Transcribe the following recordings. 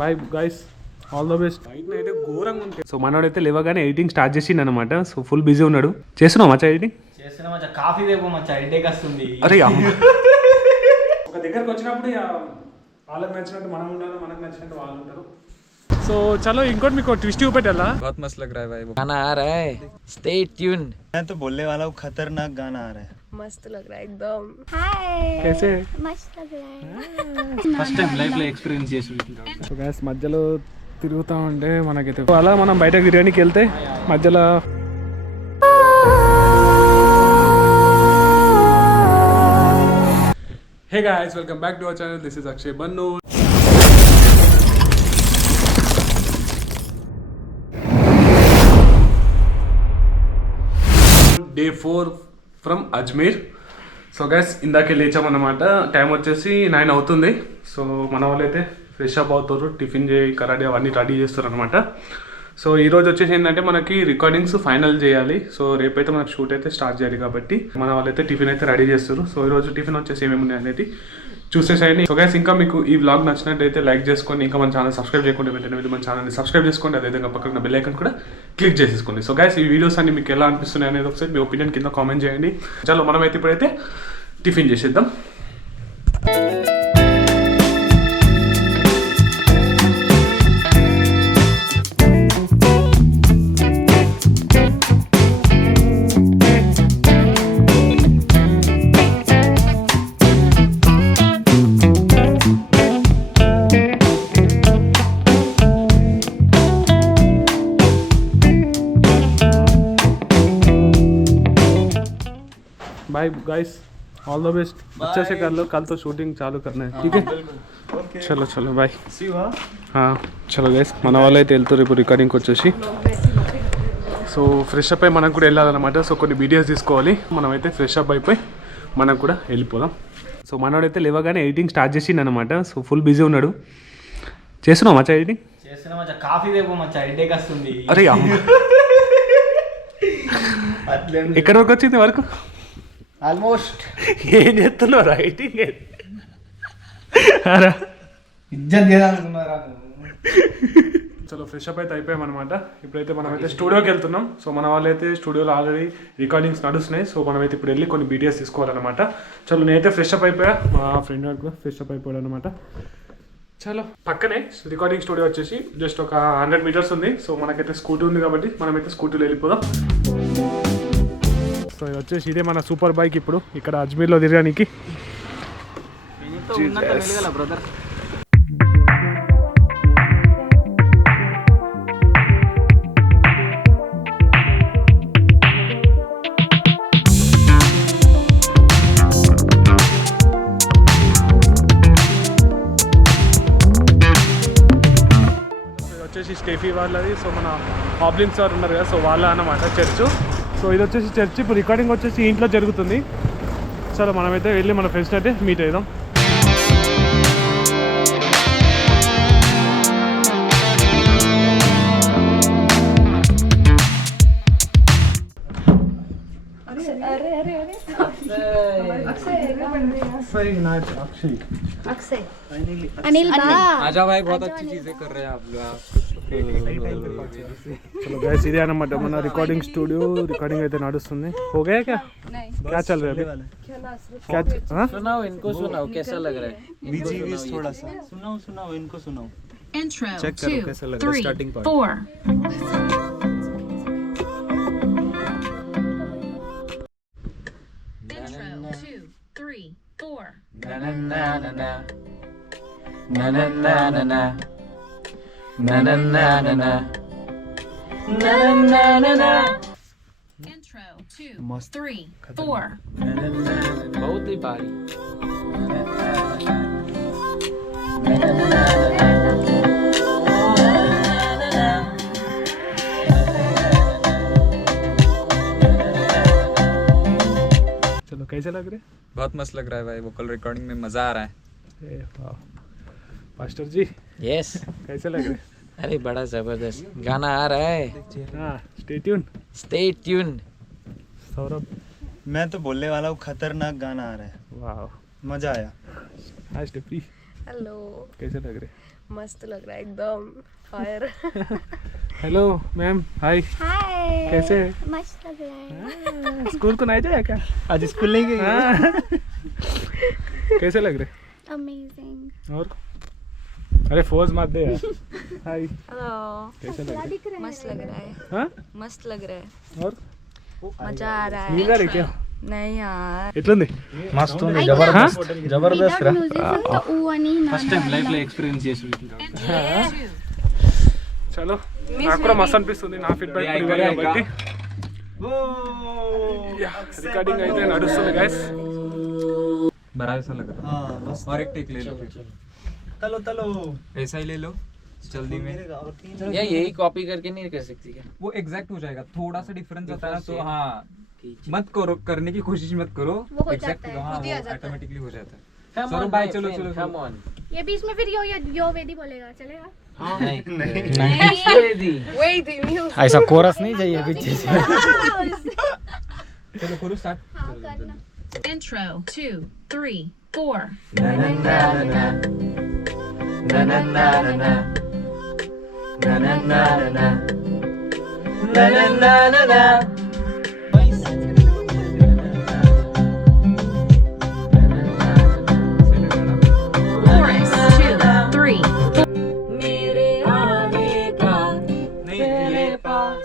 Bye guys, all the best. Night అయితే ఘోరంగా ఉంటాయి. సో మనోడైతే లేవగానే ఎడిటింగ్ స్టార్ట్ చేసిండు అనమాట. సో ఫుల్ బిజీ ఉన్నాడు. చేస్తున్నావు మచ్చా ఎడిటింగ్? చేస్తున్నా మచ్చా. కాఫీ దేపో మచ్చా, హెడేక్ వస్తుంది. అరే ఒక దగ్గరకు వచ్చినప్పుడు వాళ్ళకి నచ్చినట్టు మనం ఉండాలి, మనకు నచ్చినట్టు వాళ్ళు ఉంటారు. సో చలో ఇంకోటి మీకు ట్విస్ట్ చూపెట్టాలా. बहुत मस्त लग रहा है भाई वो गाना आ रहा है, स्टे ट्यून्ड. मैं तो बोलने वाला हूँ खतरनाक गाना आ रहा है. मस्त लग रहा है एकदम. हाय कैसे मस्त लग रहा है. ఫస్ట్ టైం లైఫ్ లో ఎక్స్పీరియన్స్ చేసి. సో గైస్ మధ్యలో తిరుగుతూ ఉంటే మనకైతే అలా మనం బయటకు తిరగడానికి వెళ్తే మధ్యలో hey guys, welcome back to our channel. This is Akshay Bannu. Day 4 from Ajmer. So guys ఇందాకే లేచామన్నమాట. టైం వచ్చేసి 9 అవుతుంది. సో మన వాళ్ళు అయితే ఫ్రెష్ అప్ అవుతారు, టిఫిన్ చేయి కరాడే అవన్నీ రెడీ చేస్తారు అనమాట. సో ఈరోజు వచ్చేసి ఏంటంటే మనకి రికార్డింగ్స్ ఫైనల్ చేయాలి. సో రేపైతే మనకు షూట్ అయితే స్టార్ట్ చేయాలి కాబట్టి మన వాళ్ళైతే టిఫిన్ అయితే రెడీ చేస్తారు. సో ఈరోజు టిఫిన్ వచ్చేసి ఏమేమి ఉన్నాయి అనేది చూసేసాయండి. సో గైస్ ఇంకా మీకు ఈ వ్లాగ్ నచ్చినట్టయితే లైక్ చేసుకోండి. ఇంకా మన ఛానల్ సబ్స్క్రైబ్ చేయకుండా వెంటనే మన ఛానల్ని సబ్స్క్రైబ్ చేసుకోండి. అదేవిధంగా పక్కన బెల్ ఐకాన్ కూడా క్లిక్ చేసేసుకోండి. సో గైస్ ఈ వీడియోస్ అన్ని మీకు ఎలా అనిపిస్తున్నాయి అనేది ఒకసారి మీ ఒపీనియన్ కింద కామెంట్ చేయండి. చలో మనమైతే ఇప్పుడైతే టిఫిన్ చేసేద్దాం. Bye guys, all the best. अच्छे से कर लो, कल तो शूटिंग चालू करना है. ठीक है, चलो चलो बाय. हाँ चलो గైస్, మన వాళ్ళు అయితే వెళ్తారు ఇప్పుడు రికార్డింగ్కి వచ్చేసి. సో ఫ్రెష్ అప్ అయి మనకు కూడా వెళ్ళాలన్నమాట. సో కొన్ని వీడియోస్ తీసుకోవాలి. మనమైతే ఫ్రెష్ అప్ అయిపోయి మనకు కూడా వెళ్ళిపోదాం. సో మనోడైతే లేవగానే ఎడిటింగ్ స్టార్ట్ చేసిండు అనమాట. సో ఫుల్ బిజీ ఉన్నాడు. చేస్తున్నావు మచ్చా ఎడిటింగ్? చేస్తున్నా మచ్చా. కాఫీ దేపో మచ్చా, హెడేక్ వస్తుంది. అరే ఎక్కడి వరకు వచ్చింది వరకు? ఆల్మోస్ట్. ఏం చేస్తున్నావు రైటింగ్? ఇజ్జత్ చేయాలనుకున్నారా? చలో ఫ్రెష్ అప్ అయితే అయిపోయామన్నమాట. ఇప్పుడైతే మనమైతే స్టూడియోకి వెళ్తున్నాం. సో మన వాళ్ళైతే స్టూడియోలో ఆల్రెడీ రికార్డింగ్స్ నడుస్తున్నాయి. సో మనమైతే ఇప్పుడు వెళ్ళి కొన్ని బీటీఎస్ తీసుకోవాలన్నమాట. చలో నేనైతే ఫ్రెష్ అప్ అయిపోయా, మా ఫ్రెండ్ గారు కూడా ఫ్రెష్ అప్ అయిపోయాడు అనమాట. చలో పక్కనే రికార్డింగ్ స్టూడియో వచ్చేసి జస్ట్ ఒక 100 మీటర్స్ ఉంది. సో మనకైతే స్కూటీ ఉంది కాబట్టి మనమైతే స్కూటీలో వెళ్ళిపోదాం. సో ఇది వచ్చేసి ఇదే మన సూపర్ బైక్ ఇప్పుడు ఇక్కడ అజ్మీర్లో తిరగడానికి. బ్రదర్ వచ్చేసి స్టేఫీ వాళ్ళది. సో మన ఆబ్లిన్ సార్ ఉన్నారు కదా, సో వాళ్ళ అన్నమాట చర్చ్. సో ఇది వచ్చేసి చర్చ్. ఇప్పుడు రికార్డింగ్ వచ్చేసి ఇంట్లో జరుగుతుంది. సరే మనమైతే వెళ్ళి మన ఫ్రెండ్స్ని అయితే మీట్ అవుదాం. अनिल आजा भाई, बहुत अच्छी चीजें कर रहे हैं आप लोग. चलो गैस इधे अनమాట మన రికార్డింగ్ స్టూడియో. రికార్డింగ్ అయితే నడుస్తుంది. हो गया क्या? क्या चल रहा है अभी? क्या सुनाओ इनको, सुनाओ कैसा लग रहा है? बीजी थोड़ा सा सुनाओ इनको सुनाओ. Intro. चेक करो कैसा लग रहा है starting part. 4. Intro. 2, 3, 4. Na na na na na na na na na na na na na na na na na na. Intro. 2, 3, 4. बहुत ही भारी. चलो कैसे लग रहे? बहुत मस्त लग रहा है भाई, वोकल रिकॉर्डिंग में मजा आ रहा है. मास्टर जी यस. कैसे लग रहे? अरे बड़ा जबरदस्त गाना आ रहा है. हाँ stay tune. Stay tuned. Saurabh मैं तो बोलने वाला हूँ खतरनाक गाना आ रहा है. वाह मजा आया. हाय स्टेफी, हेलो. कैसे लग रहे? मस्त लग रहा है एकदम फायर. हेलो मैम, हाय. हाय. कैसे? मस्त लग रहा है. स्कूल को नहीं जाया क्या? आज स्कूल नहीं गई हाँ. कैसे लग रहे? अमेजिंग. और अरे फोर्स मत दे यार. हाय. हेलो. कैसे लग रहे? मस्त लग रहा है. हाँ? मस्त लग रहा है. और मजा आ रहा है. नींद आ रही क्या? नहीं यार. ఎట్లుంది? मस्त ఉంది हाँ? జబర్దస్త్ రా ఫస్ట్ టైం లైఫ్ లో ఎక్స్పీరియన్స్ చేసి చలో నాకు కూడా మస్తు అనిపిస్తుంది నా ఫీడ్బ్యాక్ ఇవ్వాలి కాబట్టి. రికార్డింగ్ అయితే నడుస్తుంది గైస్. बड़ा ऐसा लग रहा हाँ बस है और एक टेक ले लो फिर तलो तलो ऐसा ही ले लो जल्दी में या यही कॉपी करके नहीं कर सकती क्या? वो एग्जैक्ट हो जाएगा थोड़ा सा डिफरेंस आता है ना तो हाँ मत करो करने की कोशिश मत करो एग्जैक्ट हाँ वो ऑटोमेटिकली हो जाता है सौरभ भाई चलो चलो कम ऑन. ये बीच में फिर यो वेदी बोलेगा चलेगा. नहीं वेदी म्यूजिक. ऐसा कोरस नहीं चाहिए पीछे से. चलो करो start Intro 2, 3, 4. na na na na na na na na na na na na na na na na na. Chorus 2, 3. नहीं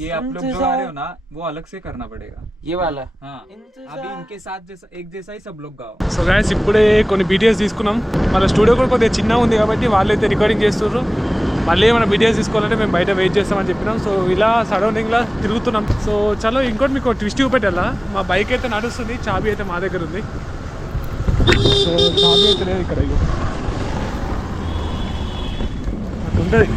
ये आप लोग जो आ रहे हो ना वो अलग से करना पड़ेगा ये वाला हाँ अभी इनके साथ जैसा एक जैसा ही सब लोग गाओ. సో గైస్ ఇప్పుడే కొన్ని బీటీఎస్ తీసుకున్నాం. మన స్టూడియో కూడా కొద్దిగా చిన్నగా ఉంది కాబట్టి వాళ్ళైతే రికార్డింగ్ చేస్తున్నారు. మళ్ళీ ఏమైనా బీటీఎస్ తీసుకోవాలంటే మేము బయట వెయిట్ చేస్తామని చెప్పినాం. సో ఇలా సరౌండింగ్లో తిరుగుతున్నాం. సో చలో ఇంకోటి మీకు ట్విస్ట్ చూపెట్టాలా. మా బైక్ అయితే నడుస్తుంది, చాబీ అయితే మా దగ్గర ఉంది. సో చాబీ అయితే లేదు ఇక్కడ. ఇగో అట్లా ఉంటుంది.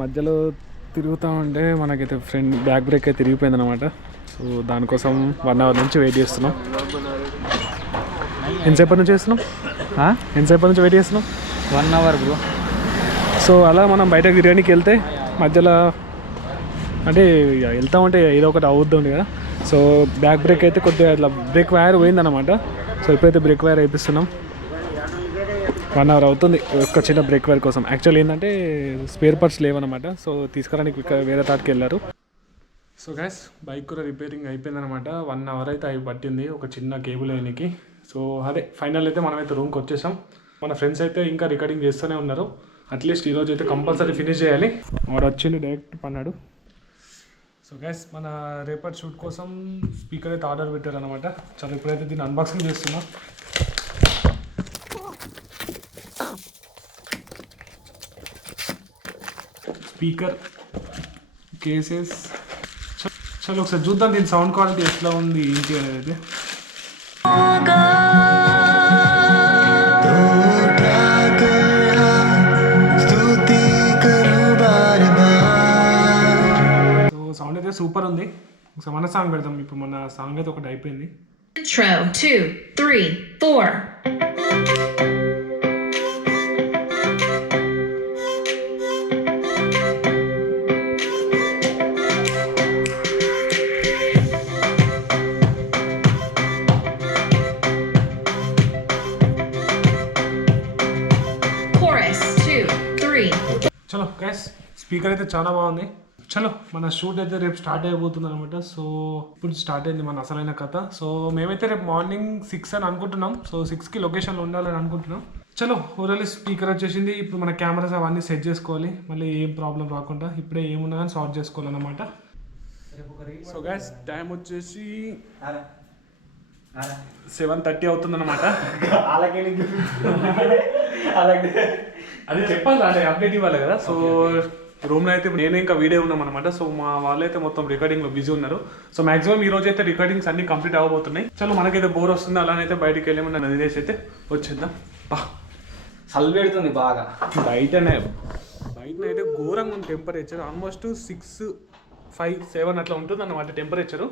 మధ్యలో తిరుగుతూ ఉంటే మనకైతే ఫ్రంట్ బ్యాక్ బ్రేక్ అయితే తిరిగిపోయింది అనమాట. సో దానికోసం 1 అవర్ నుంచి వెయిట్ చేస్తున్నాం. ఎంతసేపటి నుంచి చేస్తున్నాం? ఎంతసేపటి నుంచి వెయిట్ చేస్తున్నాం? 1 hour బ్రో. సో అలా మనం బయటకు తిరగడానికి వెళ్తే మధ్యలో అంటే వెళ్తా ఉంటే ఏదో ఒకటి అవుద్ది కదా. సో బ్యాక్ బ్రేక్ అయితే కొద్దిగా ఇట్లా బ్రేక్ వైర్ పోయిందన్నమాట. సో ఇప్పుడైతే బ్రేక్ వైర్ వేపిస్తున్నాం. 1 అవర్ అవుతుంది ఒక చిన్న బ్రేక్ వైర్ కోసం. యాక్చువల్లీ ఏంటంటే స్పేర్ పార్ట్స్ లేవన్నమాట. సో తీసుకురానికి వేరే తాటికి వెళ్ళారు. సో గైస్ బైక్ కూడా రిపేరింగ్ అయిపోయిందనమాట. 1 అవర్ అయితే అవి పట్టింది ఒక చిన్న కేబుల్ వేయడానికి. సో అదే ఫైనల్ అయితే మనమైతే రూమ్కి వచ్చేసాం. మన ఫ్రెండ్స్ అయితే ఇంకా రికార్డింగ్ చేస్తూనే ఉన్నారు. అట్లీస్ట్ ఈరోజు అయితే కంపల్సరీ ఫినిష్ చేయాలి. వాడు వచ్చిండు డైరెక్ట్ పన్నాడు. సో గైస్ మన రేపటి షూట్ కోసం స్పీకర్ అయితే ఆర్డర్ పెట్టారనమాట. చాలా ఇప్పుడైతే దీన్ని అన్బాక్సింగ్ చేస్తున్నాం. స్పీకర్ కేసెస్ చలో ఒకసారి చూద్దాం దీని సౌండ్ క్వాలిటీ ఎట్లా ఉంది ఏంటి అనేది. సో సౌండ్ అయితే సూపర్ ఉంది. ఒకసారి మన సాంగ్ పెడదాం. ఇప్పుడు మన సాంగ్ అయితే ఒకటి అయిపోయింది. Intro 2, 3, 4. Chorus 2, 3. చలో గైస్ స్పీకర్ అయితే చాలా బాగుంది. చలో మన షూట్ అయితే రేపు స్టార్ట్ అయిపోతుంది అనమాట. సో ఇప్పుడు స్టార్ట్ అయింది మన అసలైన కథ. సో మేమైతే రేపు మార్నింగ్ 6 అని అనుకుంటున్నాం. సో 6కి లొకేషన్లో ఉండాలని అనుకుంటున్నాం. చలో ఓవరాల్ స్పీకర్ వచ్చేసింది. ఇప్పుడు మన కెమెరాస్ అవన్నీ సెట్ చేసుకోవాలి. మళ్ళీ ఏం ప్రాబ్లం రాకుండా ఇప్పుడే ఏమున్నా కానీ సాల్వ్ చేసుకోవాలన్నమాట. సో గైస్ టైం వచ్చేసి 7:30 అవుతుందన్నమాట. అది చెప్పాలి అంటే అప్డేట్ ఇవ్వాలి కదా. సో రూమ్లో అయితే నేను ఇంకా వీడియో ఉన్నాం అనమాట. సో మా వాళ్ళైతే మొత్తం రికార్డింగ్లో బిజీ ఉన్నారు. సో మాక్సిమం ఈ రోజు అయితే రికార్డింగ్స్ అన్ని కంప్లీట్ అవ్వబోతున్నాయి. చలో మనకైతే బోర్ వస్తుంది, అలానైతే బయటికి వెళ్ళేమన్నా నదిలేసి అయితే వచ్చేద్దాం. చలి పెడుతుంది బాగా. బయటనైతే ఘోరంగా ఉంది టెంపరేచర్. ఆల్మోస్ట్ 6, 5, 7 అట్లా ఉంటుంది అన్నమాట టెంపరేచరు.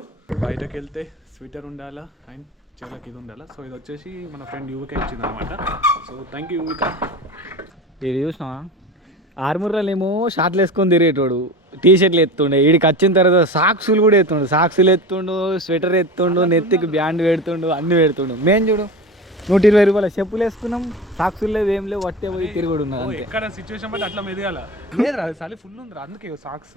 బయటకు వెళ్తే స్వెటర్ ఉండాలా అండ్ చెవులకి ఇది ఉండాలా. సో ఇది వచ్చేసి మన ఫ్రెండ్ యువిక ఇచ్చింది అనమాట. So thank you Yuvika. ఇది చూసినావా, ఆర్మూర్లో ఏమో షార్ట్లు వేసుకొని తిరిగేటోడు, టీ షర్ట్లు ఎత్తుండే. వీడికి వచ్చిన తర్వాత సాక్సులు కూడా ఎత్తుండు, సాక్సులు ఎత్తుండు, స్వెటర్ ఎత్తుండు, నెత్తికి బ్యాండ్ పెడుతుండు, అన్ని పెడుతుండు. మేము చూడు 120 రూపాయల చెప్పులు వేసుకున్నాం, సాక్సులు లేవు, ఏం లేవు, వట్టే పోయి తిరుగుడు ఉన్నది. ఎక్కడ సిచ్యువేషన్ బట్టి అట్లా మెదగాల. లేదు చలి ఫుల్ ఉంది, అందుకే సాక్స్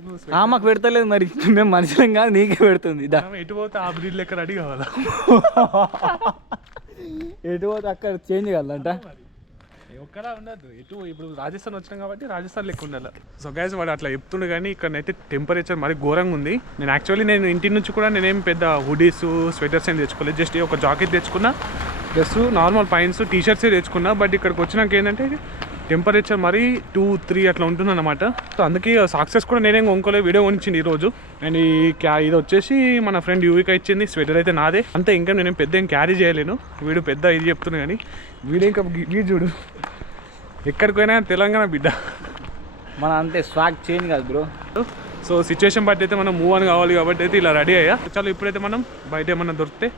మాకు పెడతలేదు మరి, మేము మనుషులం కాదు, నీకే పెడుతుంది. ఎటు పోతే ఆ బ్రీడ్ లెక్క రెడీ కావాలా? ఎటు పోతే అక్కడ చేంజ్ కావాలంట. ఒక్కలా ఉండదు ఎటు. ఇప్పుడు రాజస్థాన్ వచ్చినాం కాబట్టి రాజస్థాన్ లెక్క ఉండాలి. సో గైస్ వాడు అట్లా చెప్తుండే, కానీ ఇక్కడనైతే టెంపరేచర్ మరి ఘోరంగా ఉంది. నేను ఇంటి నుంచి కూడా నేనేం పెద్ద హుడీస్ స్వెటర్స్ ఏం తెచ్చుకోలేదు, జస్ట్ ఒక జాకెట్ తెచ్చుకున్నా, జస్ట్ నార్మల్ పైన్స్ టీషర్ట్సే తెచ్చుకున్నా. బట్ ఇక్కడికి వచ్చినాక ఏంటంటే టెంపరేచర్ మరీ 2, 3 అట్లా ఉంటుంది అనమాట. సో అందుకే సాక్సెస్ కూడా నేనేం కొనుక్కోలేదు, వీడియో కొనిచ్చింది ఈరోజు. అండ్ ఇది వచ్చేసి మన ఫ్రెండ్ యువిక ఇచ్చింది. స్వెటర్ అయితే నాదే, అంతే. ఇంకా నేనేం పెద్ద ఏం క్యారీ చేయలేను. వీడు పెద్ద ఇది చెప్తున్నా, కానీ వీడు ఇంకా వీడు చూడు ఎక్కడికి పోయినా తెలంగాణ బిడ్డ. మన అంతే స్వాగ్ చేంజ్ కాదు బ్రో. సో సిచ్యువేషన్ బట్టి అయితే మనం మూవ్ అని కావాలి కాబట్టి అయితే ఇలా రెడీ అయ్యా. చాలా ఇప్పుడైతే మనం బయట ఏమన్నా దొరికితే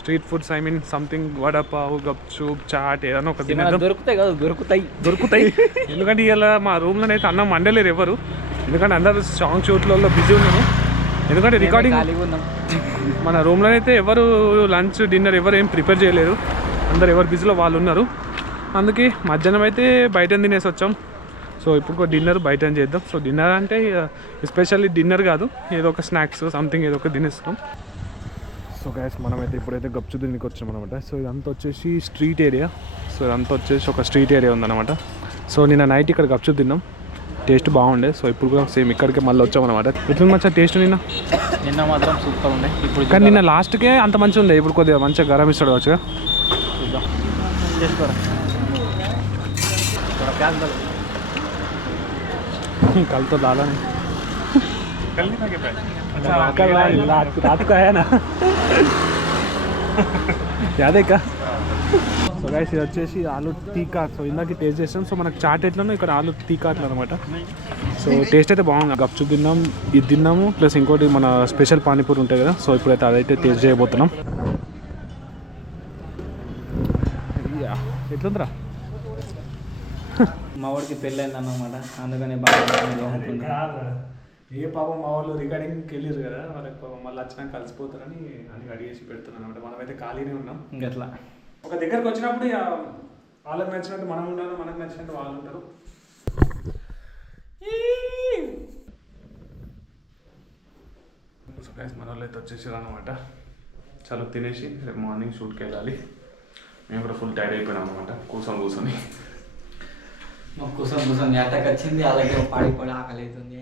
street foods, I mean something vada pav, gupchup, chaat ఏదైనా ఒక తినేద్దాం. దొరుకుతాయి కదా, దొరుకుతాయి. ఎందుకంటే ఇలా మా రూమ్లో అయితే అన్నం వండలేరు ఎవరు, ఎందుకంటే అందరూ సాంగ్ షూట్లలో బిజీ ఉన్నాను. ఎందుకంటే రికార్డింగ్ మన రూమ్లో అయితే ఎవరు లంచ్ డిన్నర్ ఎవరు ఏం ప్రిపేర్ చేయలేరు, అందరు ఎవరు బిజీలో వాళ్ళు ఉన్నారు. అందుకే మధ్యాహ్నం అయితే బయట తినేసి వచ్చాం. సో ఇప్పుడు డిన్నర్ బయట చేద్దాం. సో డిన్నర్ అంటే ఎస్పెషల్లీ డిన్నర్ కాదు, ఏదో ఒక స్నాక్స్ సంథింగ్ ఏదో ఒక తినేస్తాం. సో గైస్ మనమైతే ఇప్పుడైతే గప్చు తినికి వచ్చాం అనమాట. సో ఇదంతా వచ్చేసి స్ట్రీట్ ఏరియా. సో ఇదంతా వచ్చేసి ఒక స్ట్రీట్ ఏరియా ఉందన్నమాట. సో నిన్న నైట్ ఇక్కడ గప్చు తిన్నాం, టేస్ట్ బాగుండే. సో ఇప్పుడు కూడా సేమ్ ఇక్కడికే మళ్ళీ వచ్చామన్నమాట. ఎట్లా మంచిగా టేస్ట్ నిన్న మాత్రం సూపర్ ఉండే. ఇప్పుడు కానీ నిన్న లాస్ట్కే అంత మంచిగా ఉండే, ఇప్పుడు కొద్దిగా మంచిగా గరం ఇస్తాడు వచ్చగా. చూద్దాం. कल तो डाला नहीं, कल नहीं था क्या पहले? अच्छा रात को आया ना, याद है क्या? సో గైస్ ఇది వచ్చేసి ఆలు టీకా. సో ఇందాక టేస్ట్ చేసాం. సో మనకు చాట్ ఎట్లనో ఇక్కడ ఆలు టీకా అట్లా అనమాట. సో టేస్ట్ అయితే బాగుంది. గప్చు తిన్నాం, ఇది తిన్నాము, ప్లస్ ఇంకోటి మన స్పెషల్ పానీపూరి ఉంటుంది కదా. సో ఇప్పుడైతే అదైతే టేస్ట్ చేయబోతున్నాం. ఎట్లుందిరా? మా వాడికి పెళ్ళైంది అన్నమాట, అందుకని బాగా ఏ పాపం మా వాళ్ళు రికార్డింగ్కి వెళ్ళారు కదా, వాళ్ళకి పాపం మళ్ళీ వచ్చినాక కలిసిపోతారని అని అడిగేసి పెడుతున్నాను అనమాట. మనమైతే ఖాళీనే ఉన్నాం. ఇంకట్లా ఒక దగ్గరకు వచ్చినప్పుడు వాళ్ళకి నచ్చినట్టు మనం ఉండాలి, మనకు నచ్చినట్టు వాళ్ళు ఉంటారు. సో గైస్ మన వాళ్ళు అయితే వచ్చేసారు అనమాట. చాలా తినేసి రేపు మార్నింగ్ షూట్కి వెళ్ళాలి. మేము కూడా ఫుల్ టైర్డ్ అయిపోయినాం అనమాట కూర్చొని. కూర్చొని అట్టకి వచ్చింది, అలాగే పాడి ఆకలి అవుతుంది.